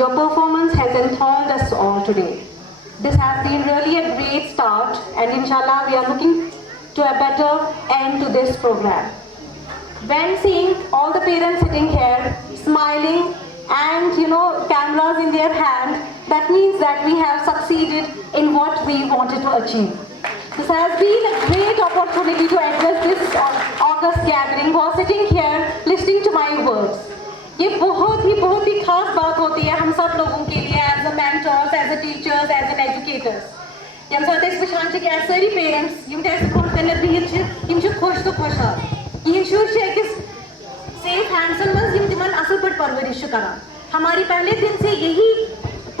Your performance has enthralled us all today. This has been really a great start, and inshallah we are looking to a better end to this program. When seeing all the parents sitting here, smiling and cameras in their hand, that means that we have succeeded in what we wanted to achieve. This has been a great opportunity to address this August gathering while sitting here listening to my words. ये बहुत ही खास बात होती है हम सब लोगों के लिए as a mentors, as a teachers, as an educators. यम साथ इस पहचान के क्या सारी parents यम ते ऐसे कौन करने भी यम जो खुश तो खुश आ ये इंश्योर है कि safe handsome मज़ यम तिमन असल पर परवरिश करा हमारी पहले दिन से यही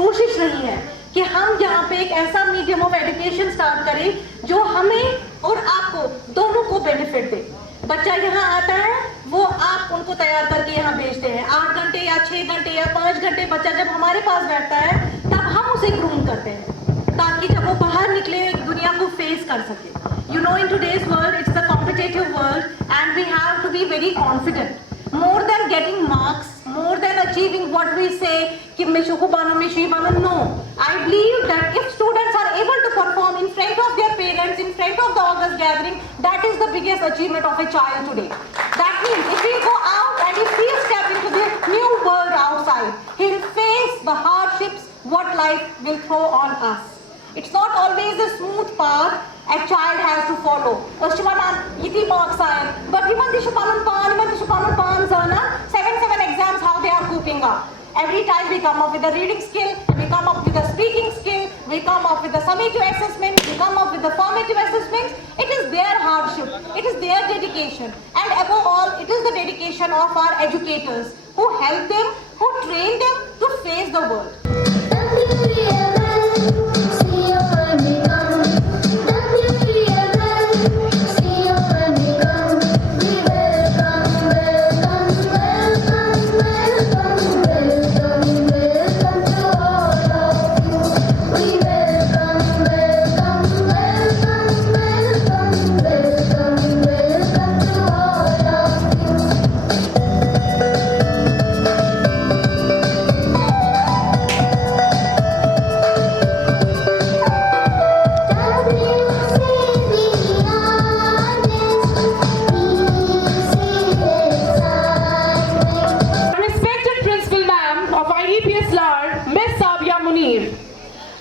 कोशिश रही है कि हम यहाँ पे एक ऐसा मीडियम ऑफ एजुकेशन स्टार्ट करें जो हमें और आपको दोनों को बेनिफिट दे। बच्चा यहाँ आता है वो आप उनको तैयार करके यहाँ भेजते हैं 8 घंटे या 6 घंटे या 5 घंटे बच्चा जब हमारे पास बैठता है तब हम उसे ग्रूम करते हैं ताकि जब वो बाहर निकले दुनिया को फेस कर सके। You know in today's world it's the competitive world and we have to be very confident more than getting marks more than achieving what we say कि mishu bano no. I believe that if students are able to perform in front of their parents, in front of the August gathering, that is the biggest achievement of a child today. That means if we go out and if we step into the new world outside, he will face the hardships what life will throw on us. It's not always a smooth path a child has to follow. Yiti marks are, but even the Shupalan Pan Zana, 7 exams, how they are coping up. Every time we come up with a reading skill, we come up with a speaking skill, we come up with the summative assessment, we come up with the formative assessment. It is their hardship, it is their dedication, and above all, it is the dedication of our educators who help them, who train them to face the world.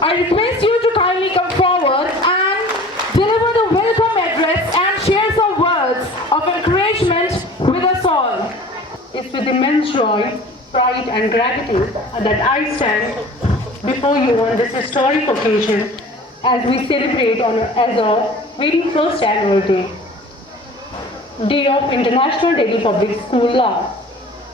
I request you to kindly come forward and deliver the welcome address and share some words of encouragement with us all. It's with immense joy, pride and gratitude that I stand before you on this historic occasion as we celebrate as our very first annual day of International Delhi Public School Law.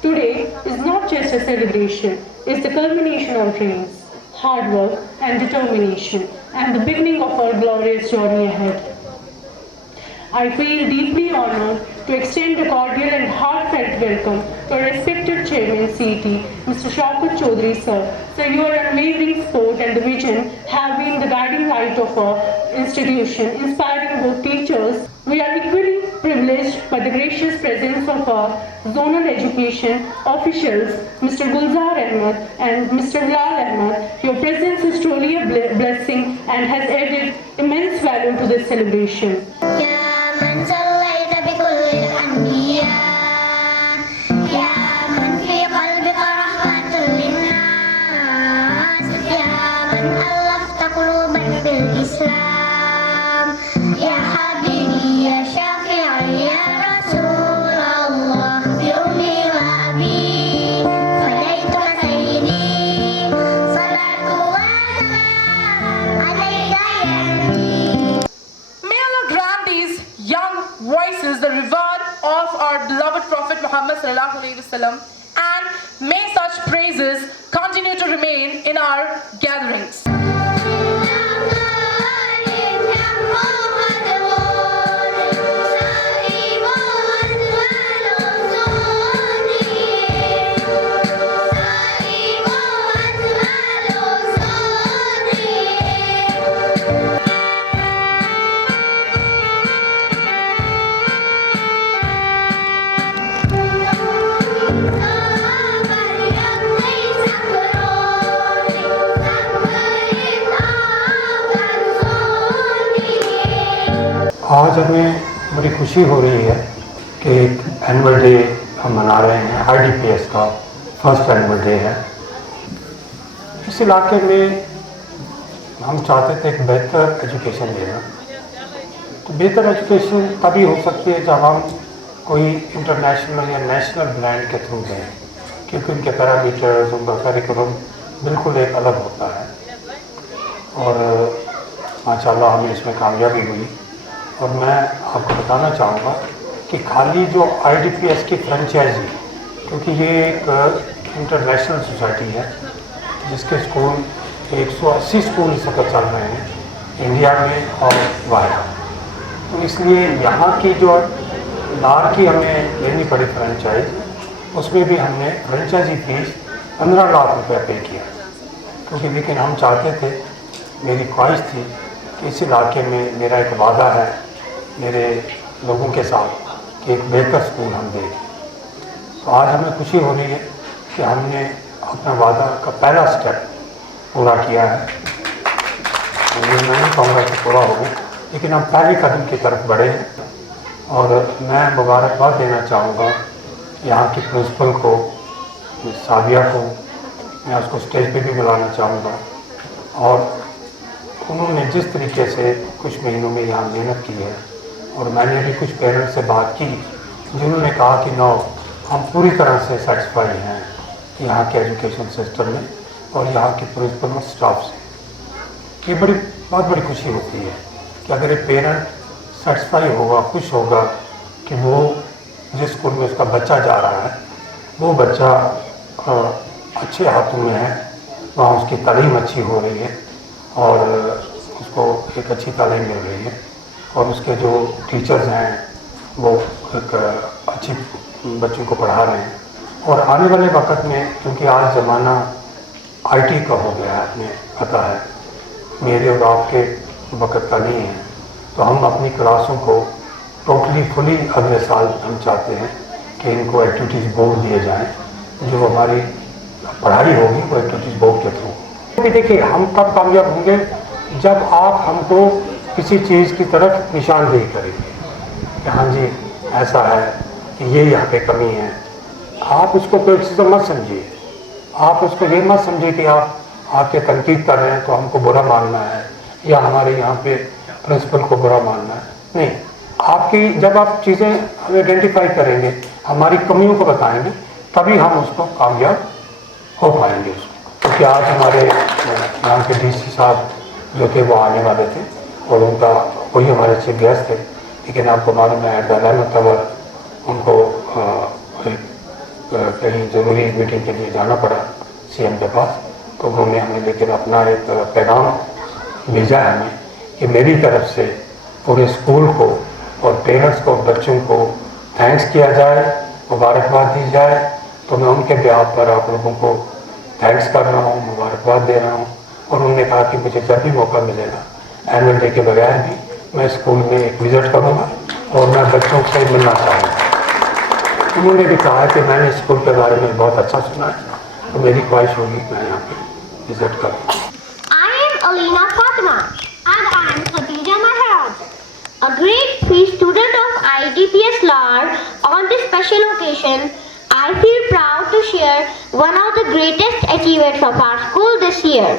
Today is not just a celebration, it's the culmination of dreams, hard work and determination, and the beginning of our glorious journey ahead. I feel deeply honored to extend a cordial and heartfelt welcome to our respected Chairman CET, Mr. Shaukat Chaudhary sir. Sir, your unwavering support and vision have been the guiding light of our institution, inspiring both teachers. We are equally privileged by the gracious presence of our zonal education officials, Mr. Gulzar Ahmed and Mr. Lal Ahmed. Your presence is truly a blessing and has added immense value to this celebration. The reward of our beloved Prophet Muhammad sallallahu alaihi wasallam, and may such praises continue to remain in our gatherings. आज हमें बड़ी खुशी हो रही है कि annual day हम मना रहे हैं। IDPS का फर्स्ट एनुअल डे है। इस इलाके में हम चाहते थे एक बेहतर एजुकेशन देना। तो बेहतर एजुकेशन तभी हो सकती है जब हम कोई इंटरनेशनल या नेशनल ब्रांड के थ्रू दें, क्योंकि उनके पैरामीटर्स, उनका करिकुलम बिल्कुल एक अलग होता है। और माशाल्लाह हमें इसमें कामयाबी हुई। और मैं आपको बताना चाहूँगा कि खाली जो IDPS की फ्रेंचाइजी, क्योंकि ये एक इंटरनेशनल सोसाइटी है जिसके स्कूल 180 स्कूल इस वक्त चल रहे हैं इंडिया में और बाहर। तो इसलिए यहाँ की जो लार की हमें लेनी पड़ी फ्रेंचाइज, उसमें भी हमने फ्रेंचाइजी फीस 15 लाख रुपए पे किया। क्योंकि लेकिन हम चाहते थे, मेरी ख्वाहिश थी कि इस इलाके में मेरा एक वादा है मेरे लोगों के साथ कि एक बेहतर स्कूल हम दें। तो आज हमें खुशी हो रही है कि हमने अपना वादा का पहला स्टेप पूरा किया है। तो ये मैं नहीं कहूँगा कि पूरा हो गया, लेकिन हम पहले कदम की तरफ बढ़े हैं। और मैं मुबारकबाद देना चाहूँगा यहाँ की प्रिंसिपल को, साबिया को। मैं उसको स्टेज पे भी बुलाना चाहूँगा। और उन्होंने जिस तरीके से कुछ महीनों में यहाँ मेहनत की है, और मैंने भी कुछ पेरेंट्स से बात की जिन्होंने कहा कि नो, हम पूरी तरह से सेटिस्फाई हैं यहाँ के एजुकेशन सिस्टम में और यहाँ के प्रिंसिपल और स्टाफ से। ये बहुत बड़ी खुशी होती है कि अगर एक पेरेंट सेटिस्फाई होगा, खुश होगा कि वो जिस स्कूल में उसका बच्चा जा रहा है वो बच्चा अच्छे हाथों में है, वहाँ उसकी तालीम अच्छी हो रही है और उसको एक अच्छी तालीम मिल रही है, और उसके जो टीचर्स हैं वो एक अच्छी बच्चों को पढ़ा रहे हैं। और आने वाले वक्त में, क्योंकि आज ज़माना IT का हो गया है, आपने पता है, मेरे और आपके वक्त का नहीं है, तो हम अपनी क्लासों को टोटली फुली अगले साल हम चाहते हैं कि इनको एक्टिविटीज़ बोर्ड दिए जाएं। जो हमारी पढ़ाई होगी वो एक्टिविटीज़ बोर्ड के थ्रू। भी देखिए, हम कब कामयाब होंगे जब आप हमको किसी चीज़ की तरफ निशानदेही करेंगे कि हाँ जी ऐसा है कि ये यहाँ पे कमी है। आप उसको क्रिटिसिज्म मत समझिए, आप उसको ये मत समझिए कि आप आके तनकीद कर रहे हैं तो हमको बुरा मानना है या हमारे यहाँ पे प्रिंसिपल को बुरा मानना है। नहीं, आपकी जब आप चीज़ें आइडेंटिफाई करेंगे, हमारी कमियों को बताएंगे, तभी हम उसको कामयाब हो पाएंगे उसको। क्योंकि आज हमारे यहाँ के DC साहब जो थे वो आने वाले थे और उनका वही हमारे चीफ गेस्ट थे, लेकिन आपको मालूम है उनको कहीं ज़रूरी मीटिंग के लिए जाना पड़ा CM के पास। तो उन्होंने हमें लेकिन अपना एक पैगाम भेजा है हमें कि मेरी तरफ से पूरे स्कूल को और पेरेंट्स को, बच्चों को थैंक्स किया जाए, मुबारकबाद दी जाए। तो मैं उनके ब्याह पर आप लोगों को थैंक्स कर रहा हूँ, मुबारकबाद दे रहा हूँ। और उन्होंने कहा कि मुझे जब भी मौका मिलेगा एनुअल डे के बगैर भी मैं स्कूल में एक विज़िट करूँगा और मैं बच्चों से मिलना चाहूँगा। उन्होंने भी कहा कि मैंने स्कूल के बारे में बहुत अच्छा सुना है, तो मेरी ख्वाहिश होगी मैं यहाँ पे विज़िट करूँ। I am Alina Fatima and I am Khadija Maharaj, a grade 3 student of IDPS LAR. On this special occasion, I feel proud to share one of the greatest achievements of our school this year.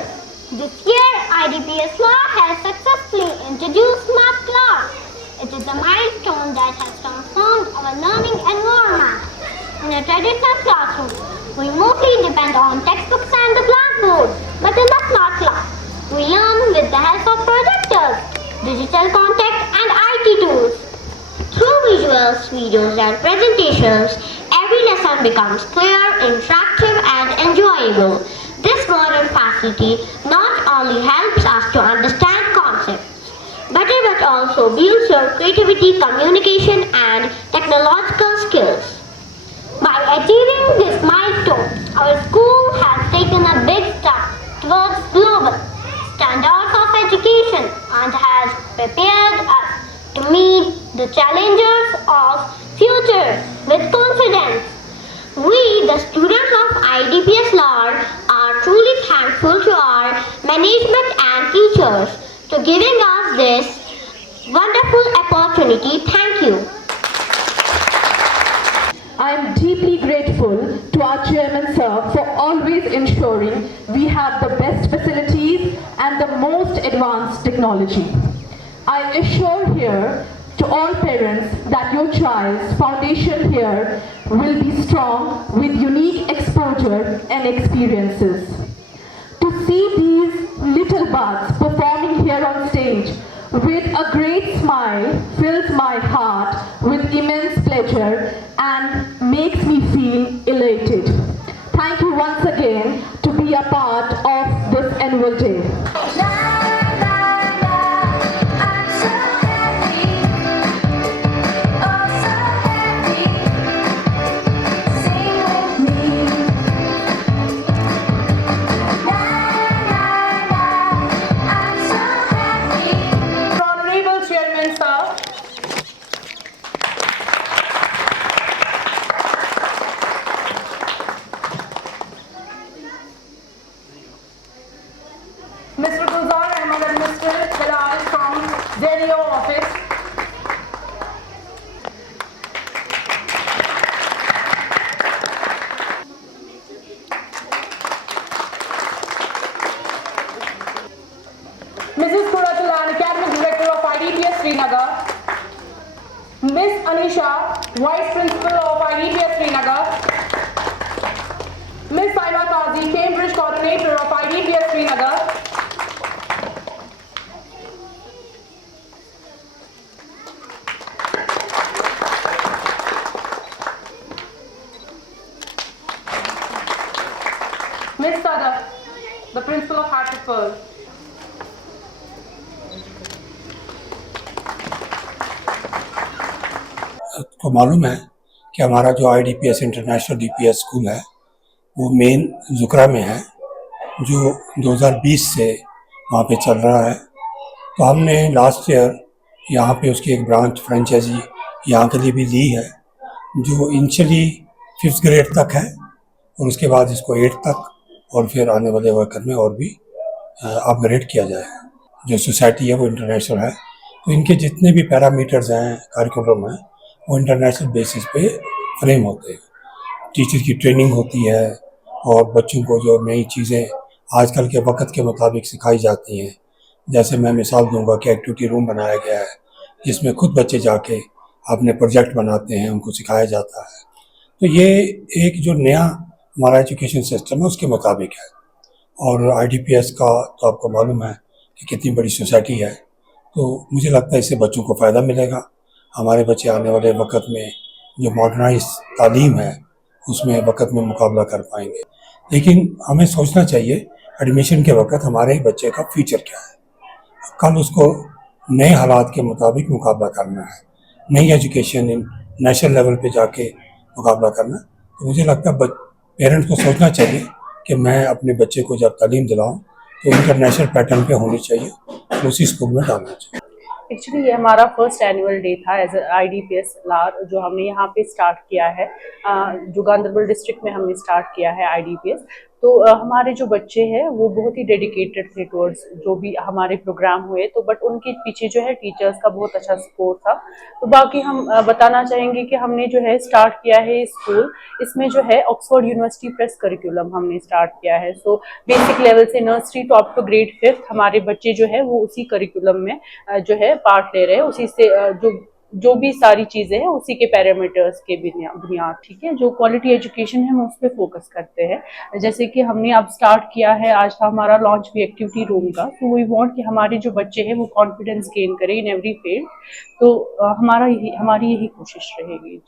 This year, IDPS LAR has successfully introduced Smart Class. It is a milestone that has transformed our learning environment. In a traditional classroom, we mostly depend on textbooks and the blackboard, but in the Smart Class, we learn with the help of projectors, digital content and IT tools. Through visuals, videos and presentations, every lesson becomes clear, interactive and enjoyable. This modern facility not only helps us to understand concepts, but it also builds your creativity, communication and technological skills. By achieving this milestone, our school has taken a big step towards global standards of education and has prepared us to meet the challenges of future with confidence. We, the students of IDPS LAR, are truly thankful to our management and teachers for giving us this wonderful opportunity. Thank you. I am deeply grateful to our chairman sir for always ensuring we have the best facilities and the most advanced technology. I assure here to all parents that your child's foundation here will be strong with unique exposure and experiences. To see these little buds performing here on stage with a great smile fills my heart with immense pleasure and makes me feel elated. Thank you once again to be a part of this annual day. Honorable Chairman Sir, Mr. Gulzar Ahmad and Mr. Bilal from ZEO office. Mrs. Kuratulan, Academic Director of IDPS Srinagar. Miss Anisha, Vice Principal of IDPS Srinagar. Miss Saima Qazi, Cambridge Coordinator of IDPS Srinagar. Miss Sadaf, the Principal of Hartford Pearl. आपको मालूम है कि हमारा जो IDPS international DPS school है वो मेन जुकरा में है, जो 2020 से वहाँ पे चल रहा है। तो हमने लास्ट ईयर यहाँ पे उसकी एक ब्रांच फ्रेंचाइजी यहाँ के लिए भी ली है, जो इनिशियली 5th ग्रेड तक है और उसके बाद इसको 8th तक और फिर आने वाले वर्कर में और भी अपग्रेड किया जाए। जो सोसाइटी है वो इंटरनेशनल है, तो इनके जितने भी पैरामीटर्स हैं, करिकुलम हैं, वो इंटरनेशनल बेसिस पे फ्रेम होते हैं। टीचर की ट्रेनिंग होती है और बच्चों को जो नई चीज़ें आजकल के वक्त के मुताबिक सिखाई जाती हैं। जैसे मैं मिसाल दूंगा कि एक्टिविटी रूम बनाया गया है जिसमें खुद बच्चे जाके अपने प्रोजेक्ट बनाते हैं, उनको सिखाया जाता है। तो ये एक जो नया हमारा एजुकेशन सिस्टम है उसके मुताबिक है। और IDPS का तो आपको मालूम है कि कितनी बड़ी सोसाइटी है, तो मुझे लगता है इससे बच्चों को फ़ायदा मिलेगा। हमारे बच्चे आने वाले वक्त में जो मॉडर्नाइज तालीम है उसमें वक्त में मुकाबला कर पाएंगे। लेकिन हमें सोचना चाहिए एडमिशन के वक्त हमारे बच्चे का फ्यूचर क्या है, कल उसको नए हालात के मुताबिक मुकाबला करना है, नई एजुकेशन नेशनल लेवल पे जाके मुकाबला करना। तो मुझे लगता है पेरेंट्स को सोचना चाहिए कि मैं अपने बच्चे को जब तालीम दिलाऊं तो इंटरनेशनल पैटर्न पे होनी चाहिए, तो उसी स्कूल में डालना चाहिए। एक्चुअली ये हमारा फर्स्ट एनुअल डे था एज IDPS लार, जो हमने यहाँ पे स्टार्ट किया है, जो गांधरबल डिस्ट्रिक्ट में हमने स्टार्ट किया है IDPS। तो हमारे जो बच्चे हैं वो बहुत ही डेडिकेटेड थे टुवर्ड्स जो भी हमारे प्रोग्राम हुए, तो बट उनके पीछे जो है टीचर्स का बहुत अच्छा सपोर्ट था। तो बाकी हम बताना चाहेंगे कि हमने जो है स्टार्ट किया है स्कूल, इसमें जो है ऑक्सफोर्ड यूनिवर्सिटी प्रेस करिकुलम हमने स्टार्ट किया है। सो बेसिक लेवल से nursery to up to grade 5th हमारे बच्चे जो है वो उसी करिकुलम में जो है पार्ट ले रहे हैं, उसी से जो भी सारी चीज़ें हैं उसी के पैरामीटर्स के बुनियाद, ठीक है। जो क्वालिटी एजुकेशन है हम उस पर फोकस करते हैं। जैसे कि हमने अब स्टार्ट किया है, आज था हमारा लॉन्च भी एक्टिविटी रूम का, तो वी वांट कि हमारे जो बच्चे हैं वो कॉन्फिडेंस गेन करें इन एवरी फील्ड। तो हमारी यही कोशिश रहेगी।